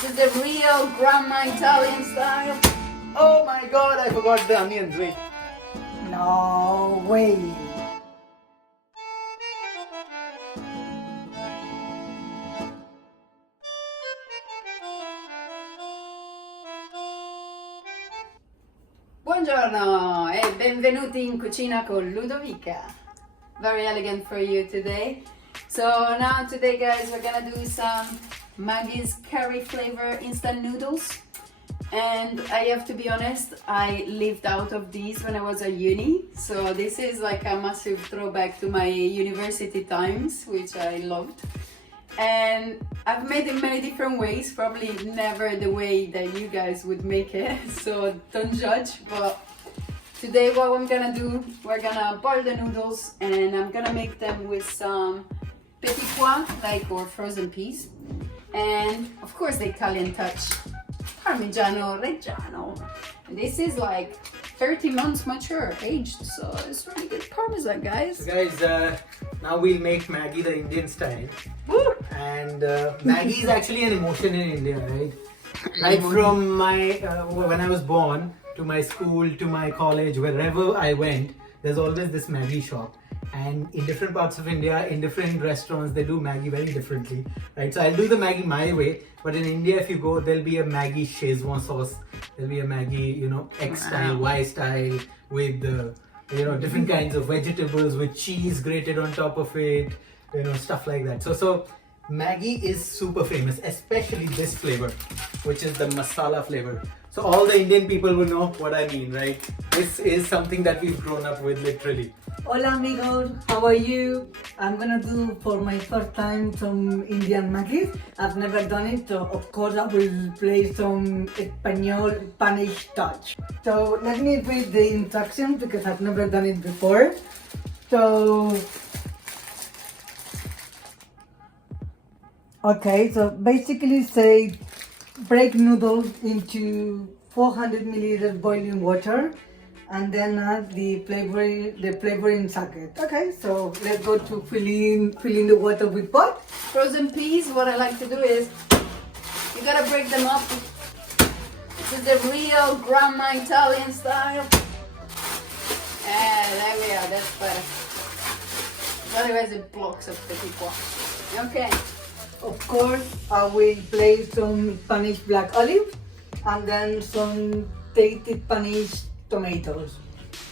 This is the real grandma Italian style. Oh my god, I forgot the onions. Wait. No way. Buongiorno e benvenuti in cucina con Ludovica. Very elegant for you today. So now today guys we're gonna do some Maggi's curry flavor instant noodles. And I have to be honest, I lived out of these when I was at uni. So this is like a massive throwback to my university times, which I loved. And I've made it many different ways, probably never the way that you guys would make it, so don't judge. But today what I'm gonna do, we're gonna boil the noodles and I'm gonna make them with some petit pois, like or frozen peas, and of course the Italian touch, Parmigiano Reggiano. And this is like 30 months mature, aged, so it's really good Parmesan, guys. So guys, now we'll make Maggi the Indian style. Woo! And Maggi is actually an emotion in India, right? Right from my when I was born to my school to my college, wherever I went, there's always this Maggi shop. And in different parts of India, in different restaurants, they do Maggi very differently, right? So I'll do the Maggi my way, but in India, if you go, there'll be a Maggi Szechuan sauce, there'll be a Maggi, X style, Y style, with different kinds of vegetables, with cheese grated on top of it, stuff like that. So Maggi is super famous, especially this flavor, which is the masala flavor. So all the Indian people will know what I mean, right? This is something that we've grown up with, literally. Hola amigos, how are you? I'm gonna do for my first time some Indian Maggi. I've never done it, so of course I will play some Spanish touch. So let me read the instructions because I've never done it before. So basically say break noodles into 400 milliliters boiling water and then add the flavoring socket. Okay, so let's go to fill in the water with what? Frozen peas, what I like to do is, you gotta break them up. This is the real grandma Italian style. And there we are, that's better. Otherwise it blocks up the people. Okay. Of course, I will place some Spanish black olive and then some tasty Spanish tomatoes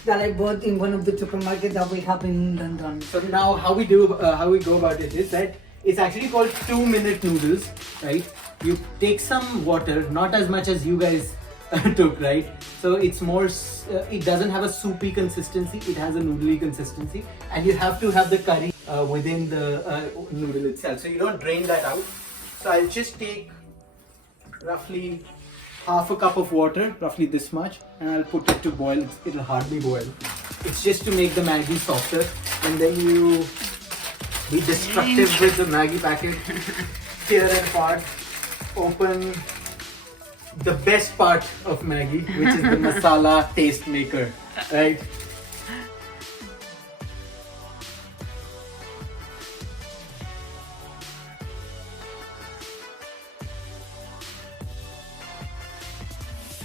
that I bought in one of the supermarkets that we have in London. So now how we go about it is that it's actually called 2-minute noodles, right? You take some water, not as much as you guys took, right? So it's more, it doesn't have a soupy consistency, it has a noodly consistency, and you have to have the curry within the noodle itself. So you don't drain that out. So I'll just take roughly half a cup of water, roughly this much, and I'll put it to boil. It'll hardly boil. It's just to make the Maggi softer, and then you be destructive with the Maggi packet. Tear it apart, open the best part of Maggi, which is the masala taste maker, right?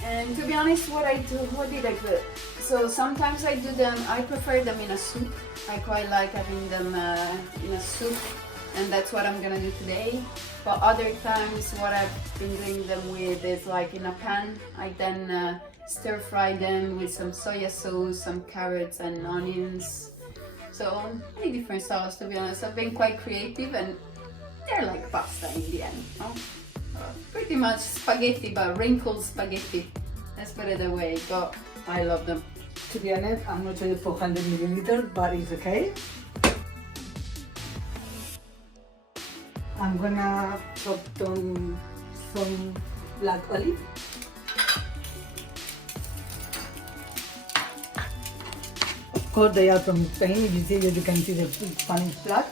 And to be honest, what did I put? So sometimes I prefer them in a soup. I quite like having them in a soup, and that's what I'm gonna do today. But other times what I've been doing them with is like in a pan. I then stir fry them with some soya sauce, some carrots and onions. So many different styles, to be honest. I've been quite creative and they're like pasta in the end. Pretty much spaghetti, but wrinkled spaghetti. Let's put it away, but I love them. To be honest, I'm not sure 400 milliliters, but it's okay. I'm gonna chop some black olive. Of course, they are from Spain. If you see that, you can see the Spanish flag.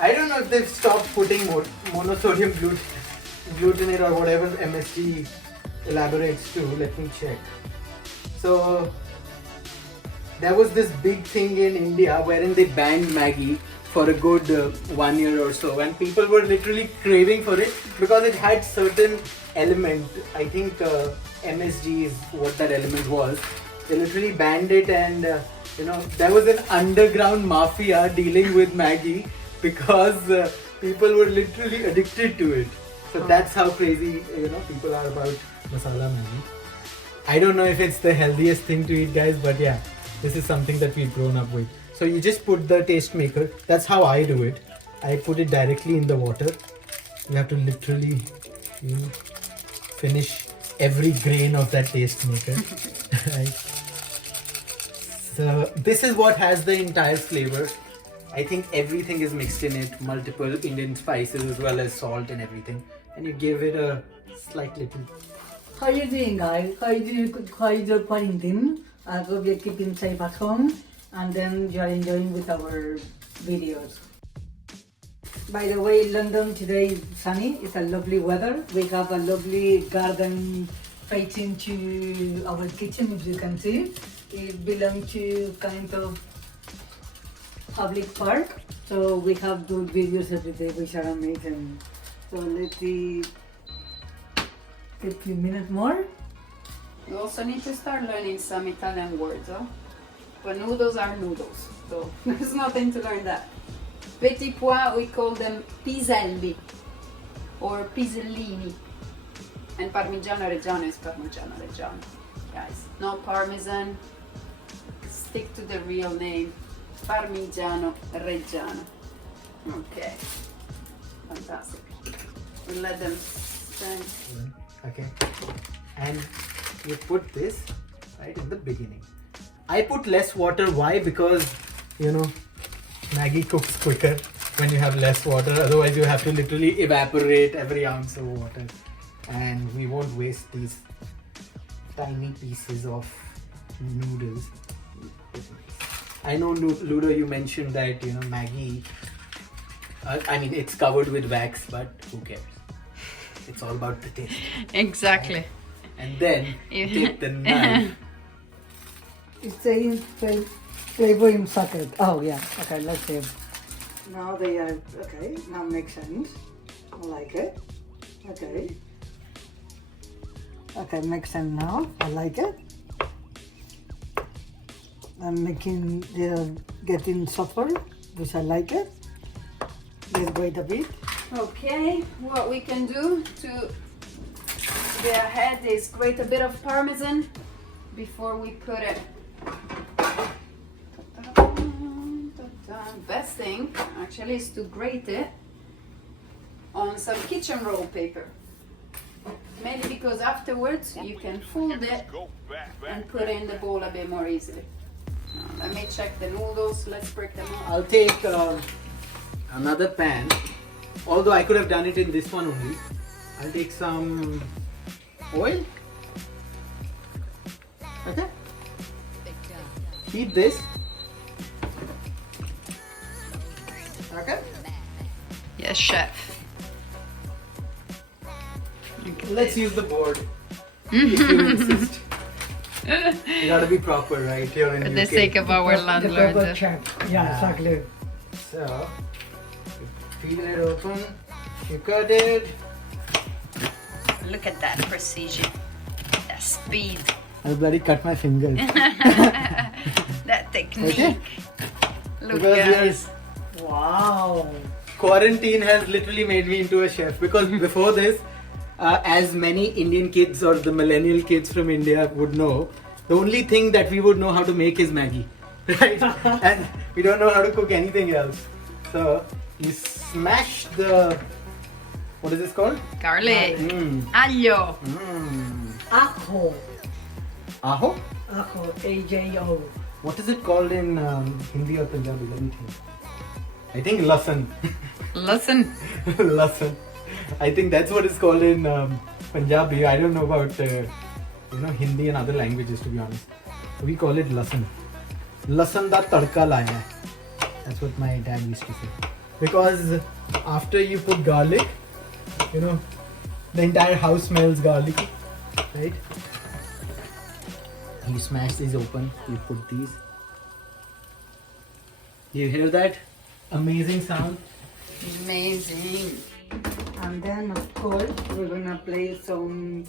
I don't know if they've stopped putting monosodium glutamate or whatever MSG elaborates to. Let me check. So there was this big thing in India wherein they banned Maggi for a good 1 year or so, and people were literally craving for it because it had certain element. I think MSG is what that element was. They literally banned it, and there was an underground mafia dealing with Maggi because people were literally addicted to it. So that's how crazy people are about masala Maggi. I don't know if it's the healthiest thing to eat, guys, but yeah, this is something that we've grown up with. So you just put the taste maker. That's how I do it. I put it directly in the water. You have to literally finish every grain of that taste maker. Right? So this is what has the entire flavor. I think everything is mixed in it, multiple Indian spices as well as salt and everything. And you give it a slight little... How you doing, guys? How you doing quarantine? I hope you're keeping safe at home, and then you're enjoying with our videos. By the way, London today is sunny. It's a lovely weather. We have a lovely garden facing to our kitchen, as you can see. It belongs to kind of public park, so we have good videos every day which are amazing. So let's see. Take a few minutes more. You also need to start learning some Italian words, huh? But noodles are noodles, so there's nothing to learn that. Petit pois, we call them piselli or pisellini. And Parmigiano Reggiano is Parmigiano Reggiano. Guys, no Parmesan, stick to the real name. Parmigiano Reggiano. Okay, fantastic. We'll let them stand. Okay, and you put this right in the beginning. I put less water. Why? Because Maggi cooks quicker when you have less water. Otherwise, you have to literally evaporate every ounce of water, and we won't waste these tiny pieces of noodles. I know, Ludo, you mentioned that Maggi. I mean, it's covered with wax, but who cares? It's all about the taste. Exactly. And then take the knife. It's saying flavor in socket. Oh yeah. Okay, let's see. Now they are okay. Now makes sense. I like it. Okay. Okay, makes sense now. I like it. They're getting softer, which I like it. Let's wait a bit. Okay, what we can do to get ahead is grate a bit of Parmesan before we put it. Best thing actually is to grate it on some kitchen roll paper. Mainly because afterwards you can fold it and put it in the bowl a bit more easily. Now, let me check the noodles, let's break them up. I'll take another pan. Although I could have done it in this one only. I'll take some oil. Okay. Heat this. Okay. Yes, chef. Let's use the board. If you insist. You gotta be proper, right? Here in For UK. the sake of our The landlord. pepper check. Yeah, exactly. So, you peel it open. You cut it. Look at that precision, that speed, I'll bloody cut my fingers. that technique. Okay. Look, Because guys. Wow. Quarantine has literally made me into a chef, because before this, as many Indian kids or the millennial kids from India would know, the only thing that we would know how to make is Maggi, right? And we don't know how to cook anything else. So you smash the, what is this called? Garlic, Mm. aglio. Mm. Ajo. Aho? Ajo. A-J-O. What is it called in Hindi or Punjabi? Let me think. I think lasan. Listen, Lasan. I think that's what it's called in Punjabi. I don't know about Hindi and other languages, to be honest. We call it lasan. Lasan da tadka laya hai. That's what my dad used to say. Because after you put garlic, the entire house smells garlicky, right? You smash these open. You put these. You hear that amazing sound? Amazing. And then of course we're gonna place some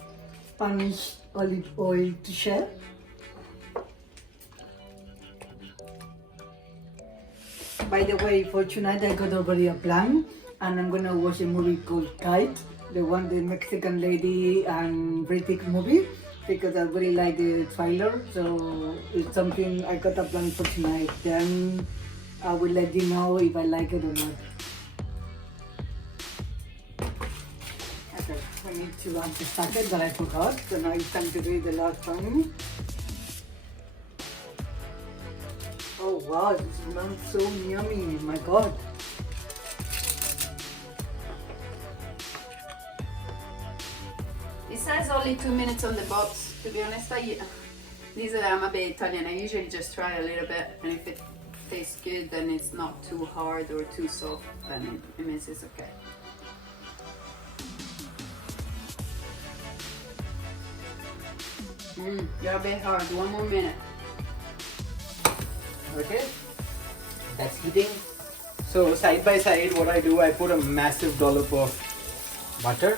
Spanish olive oil to share. By the way, for tonight I got already a plan, and I'm gonna watch a movie called Kite, the Mexican lady and British movie, because I really like the trailer. So it's something I got a plan for tonight. Then I will let you know if I like it or not. Okay, we need to start it, but I forgot. So now it's time to do it the last time. Oh wow, it smells so yummy, my god. It says only 2 minutes on the box. To be honest, I'm a bit Italian. I usually just try a little bit, and if it tastes good, then it's not too hard or too soft, then it means it's okay. You're a bit hard. 1 more minute. Okay, that's heating. So side by side, what I do, I put a massive dollop of butter.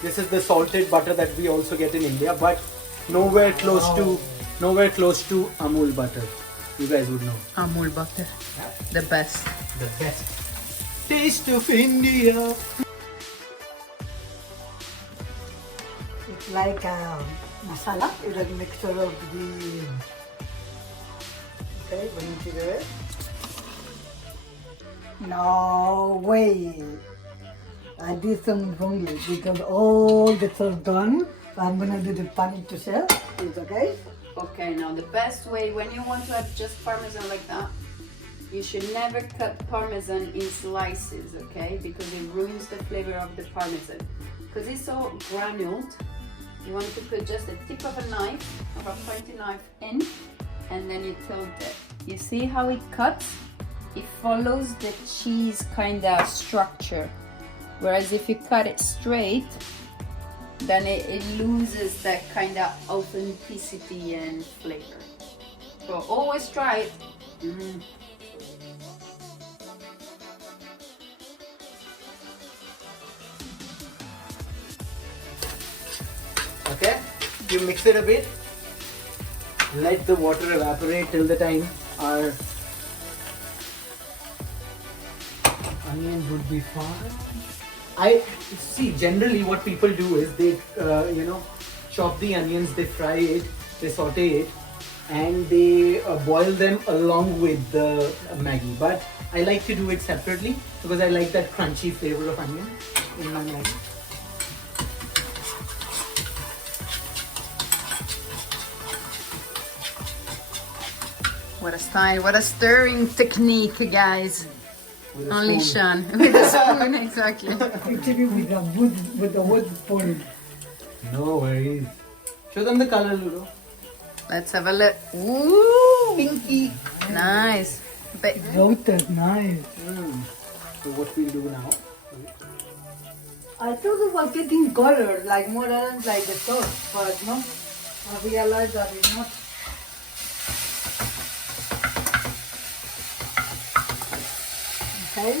This is the salted butter that we also get in India, but nowhere close to Amul butter. You guys would know. Amul butter, the best. The best taste of India. It's like masala, it's a mixture of the... Okay, we need to do it. No way! I did something wrongly because all the stuff done. I'm gonna do the panic to shell. It's okay? Okay, now the best way when you want to have just parmesan like that, you should never cut parmesan in slices, okay? Because it ruins the flavor of the parmesan. Because it's so granuled, you want to put just the tip of a knife, of a pointy knife in, and then you tilt it. You see how it cuts? It follows the cheese kind of structure. Whereas if you cut it straight, then it loses that kind of authenticity and flavor. So always try it. Okay, you mix it a bit. Let the water evaporate till the time our onions would be fine. I see generally what people do is they chop the onions, they fry it, they saute it, and they boil them along with the Maggi. But I like to do it separately because I like that crunchy flavor of onion in my Maggi. What a style, what a stirring technique, guys. With a Only spoon. Sean. With a spoon, exactly. Actually with a wood spoon. No worries. Show them the color, Ludo. Let's have a look. Ooh, pinky. Nice. But Roasted, nice. So what we'll do now? I thought it was getting color, like more orange like the sauce, but no, I realized that it's not. Okay.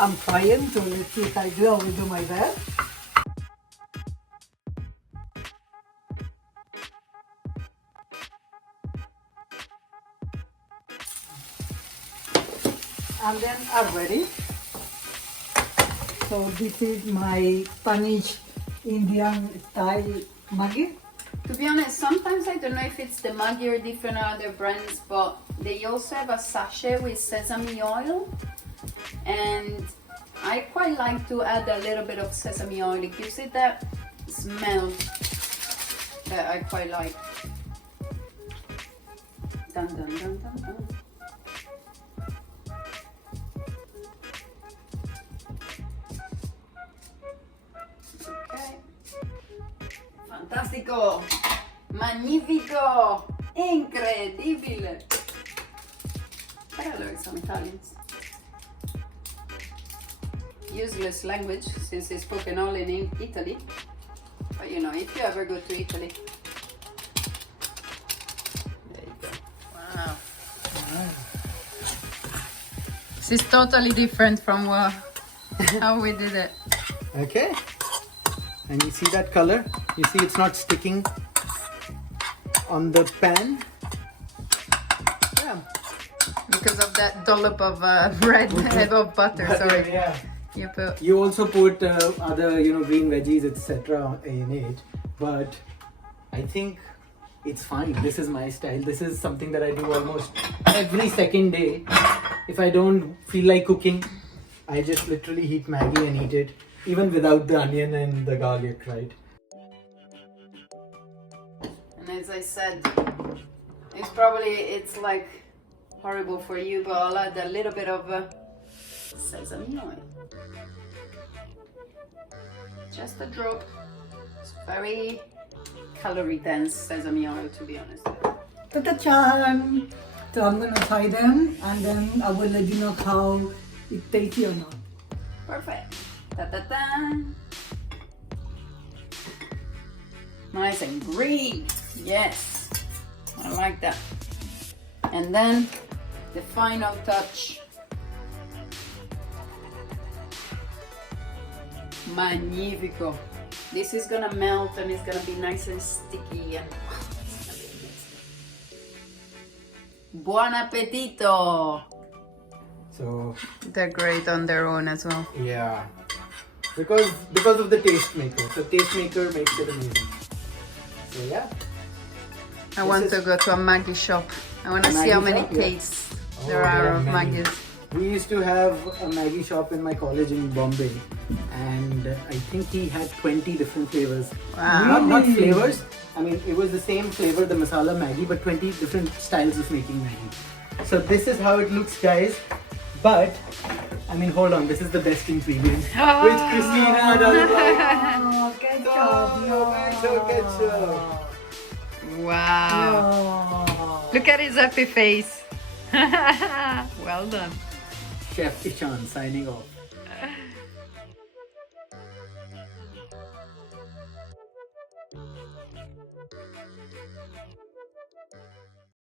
I'm trying to see if I will do my best. And then I'm ready. So this is my Spanish Indian style Maggi. to be honest, sometimes I don't know if it's the Maggi or different other brands, but they also have a sachet with sesame oil. And I quite like to add a little bit of sesame oil. It gives it that smell that I quite like. Dun, dun, dun, dun, dun. Okay. Fantastico! Magnifico! Incredibile! I learned some Italian. Useless language since it's spoken all in Italy. But you know, if you ever go to Italy. There you go. Wow. This is totally different from how we did it. Okay. And you see that color? You see it's not sticking on the pan. Yeah. Because of that dollop of bread, of butter, sorry. Yeah. You put. You also put other, green veggies, etc. in it, but I think it's fine. This is my style. This is something that I do almost every second day. If I don't feel like cooking, I just literally heat Maggi and eat it, even without the onion and the garlic, right? And as I said, it's like horrible for you, but I'll add a little bit of sesame oil. Just a drop. It's very calorie dense sesame oil, to be honest. Ta-ta-chan! So I'm gonna try them and then I will let you know how it tastes or not. Perfect. Ta-ta-ta. Nice and green. Yes. I like that. And then the final touch. Magnifico. This is gonna melt and it's gonna be nice and sticky and it's gonna be amazing. Buon appetito! So They're great on their own as well. yeah, because of the taste maker. So taste maker makes it amazing. So yeah. I want to go to a Maggi shop. I want to see how many Maggi shop? Yeah. tastes there are of many. Maggi's. We used to have a Maggi shop in my college in Bombay, and I think he had 20 different flavors. Wow. Not flavors. I mean, it was the same flavor, the masala Maggi, but 20 different styles of making Maggi. So this is how it looks, guys. But I mean, hold on. This is the best ingredient, which Christina doesn't like. Oh, ketchup! So ketchup. Wow. No. Look at his happy face. Well done. Chef Ishan signing off.